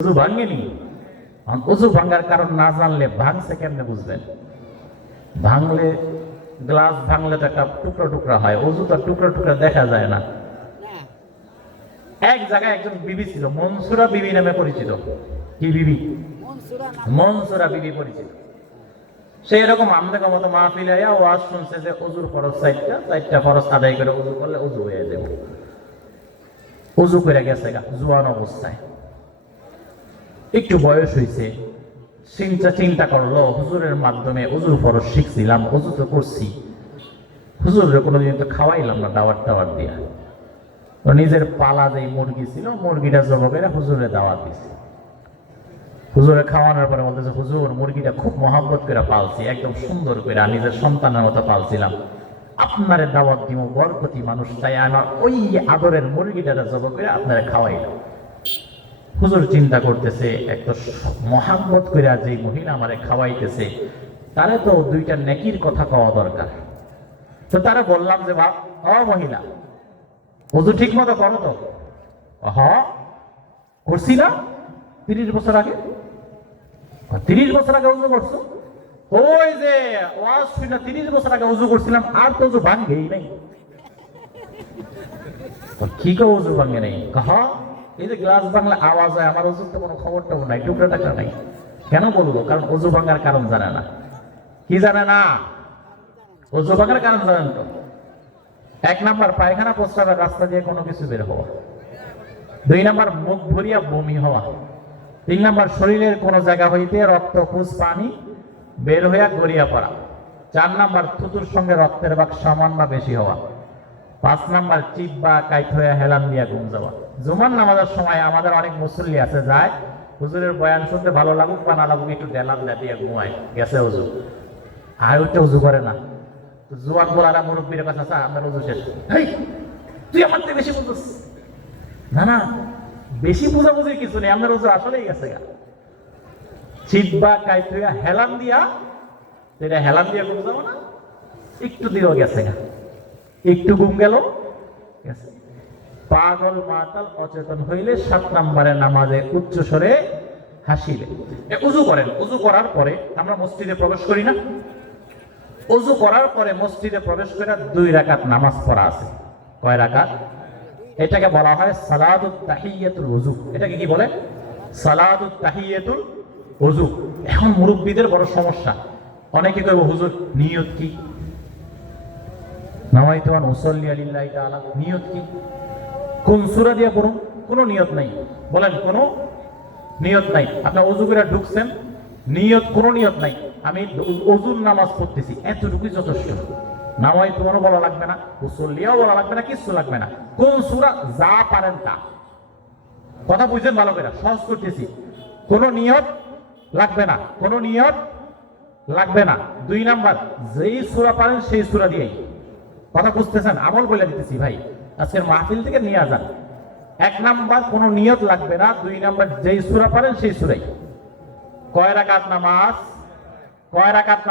ওযু ভাঙেনি। ওযু ভাঙার কারণ না জানলে ভাঙছে কেমনে বুঝবেন? ভাঙলে গ্লাস ভাঙলে তো একটা টুকরা টুকরা হয়, ওযু তো টুকরা টুকরা দেখা যায় না। এক জায়গায় একজন বিবি ছিল, মনসুরা বিবি নামে পরিচিত। কি বিবি? মনসুরা বিবি পরিচিত। সে এরকম আমদের মতো মাহফিলে আয়া ওয়াজ শুনছে যে ওযুর ফরজ চারটা ফরজ আদায় করে ওযু করলে ওযু হয়ে যাবে। ওযু করে গেছে গা জোয়ান অবস্থায়, একটু বয়স হয়েছে, চিন্তা করলো হুজুরের মাধ্যমে ওযুর ফরজ শিখছিলাম, ওযু তো করছি, হুজুরের কোনোদিন তো খাওয়াইলাম না দাওয়াত টাওয়াত দিয়া। নিজের পালা যে মুরগি ছিল মুরগিটা জবাই করে হুজুরে দাওয়াত দিছে। হুজুরে খাওয়ানোর পরে বলতেছে, হুজুর মুরগিটা খুব মহব্বত করে পালছি, একদম সুন্দর করে নিজের সন্তানের মতো পালছিলাম, আপনারে দাওয়াত দিব, বরকতি মানুষ চাই, আমার ওই আদরের মুরগিটা জবাই করে আপনারা খাওয়াইলাম। হুজুর চিন্তা করতেছে, একটা মহাব্বত করে যে মহিলা আমারে খাওয়াইতেছে তারে তো দুইটা নেকির কথা কওয়া দরকার। তো তারা বললাম যে মহিলা ওযু ঠিক মতো করো তো? করছি না 30 বছর আগে। 30 বছর আগে ওযু করছো? ওই যে ওয়াজ শুনে 30 বছর আগে ওযু করছিলাম, আর তো ওযু ভাঙেই নাই। কি কো ওযু ভাঙে নাই? এই যে গ্লাস ভাঙলে আওয়াজ হয়, আমার ওযুর তো কোনো খবর টবর নাই, টুকরা টাকরা নাই। কেন বলবো? কারণ ওযু ভাঙার কারণ জানে না। কি জানে না? ওযু ভাঙার কারণ জানেন তো? 1 নাম্বার পায়খানা প্রস্রাবের রাস্তা দিয়ে কোনো কিছু বের হওয়া, 2 নাম্বার মুখ ভরিয়া বমি হওয়া, 3 নাম্বার শরীরের কোনো জায়গা হইতে রক্ত পুষ পানি বের হইয়া গড়িয়া পড়া, 4 নাম্বার থুতুর সঙ্গে রক্তের ভাগ সমান বা বেশি হওয়া, 5 নাম্বার চিপ বা কাইট হইয়া হেলান দিয়া ঘুম যাওয়া। জুমার নামাজের সময় আমাদের অনেক মুসল্লি আছে যায় হুজুরের বয়ান শুনতে ভালো লাগুক বা না লাগুক একটু ডেলাম দিয়ে ঘুমায়, গেছে ওযু, আর ওইটা ওযু করে না। জোয়ান বলারা মুরব্বীর কাছে আসা, আপনার ওযু শেষ, তুই আমার থেকে বেশি বুঝছিস না। না, বেশি বুঝাবুঝির কিছু নেই, আপনার ওযু আসলেই গেছে গা। চিপ বা কাইট হইয়া হেলান দিয়া, এটা হেলান দিয়া ঘুম যাবো না, একটু দিয়েও গেছে গা, একটু ঘুম গেল গেছে। পাগল মাতাল অচেতন হইলে 7 নম্বরের নামাজে উচ্চ স্বরে হাসিলে। ওযু করেন, ওযু করার পরে আমরা মসজিদে প্রবেশ করি না? ওযু করার পরে মসজিদে প্রবেশ করে 2 রাকাত নামাজ পড়া আছে। কয় রাকাত? এটাকে বলা হয় সালাতুত তাহিয়াতুল ওযু। এটাকে কি বলে? সালাতুত তাহিয়াতুল ওযু। এখন মুরব্বীদের বড় সমস্যা, অনেকে কইব হুজুর নিয়ত কি? নাওয়াইতু আন উসাল্লি লিল্লাহি তাআলা, নিয়ত কি? কোন সূরা দিয়ে পড়ুন? কোনো নিয়ত নাই। বলেন কোনো নিয়ত নাই। আপনি ওযু করে ঢুকছেন, নিয়ত কোনো নিয়ত নাই, আমি ওযুর নামাজ পড়তেছি, এতটুকুই যথেষ্ট। নাওয়াইতু আনও বলা লাগবে না, উসাল্লিও বলা লাগবে না, কিছু লাগবে না। কোন সূরা? যা পারেন তা। কথা বুঝছেন ভালো করে? সহজ করতেছি। কোনো নিয়ত লাগবে না, কোনো নিয়ত লাগবে না। 2 নাম্বার, যেই সূরা পারেন সেই সূরা দিয়েই। কথা বুঝতেছেন? আমল বলে দিতেছি ভাই, আজকের মাহফিল থেকে নিয়ে যান। 1 নাম্বার, কোনো নিয়ত লাগবে না। 2 নাম্বার, যেই সূরা পারেন সেই সূরাই। কয় রাকাত নামাজ? কয় রাকাত?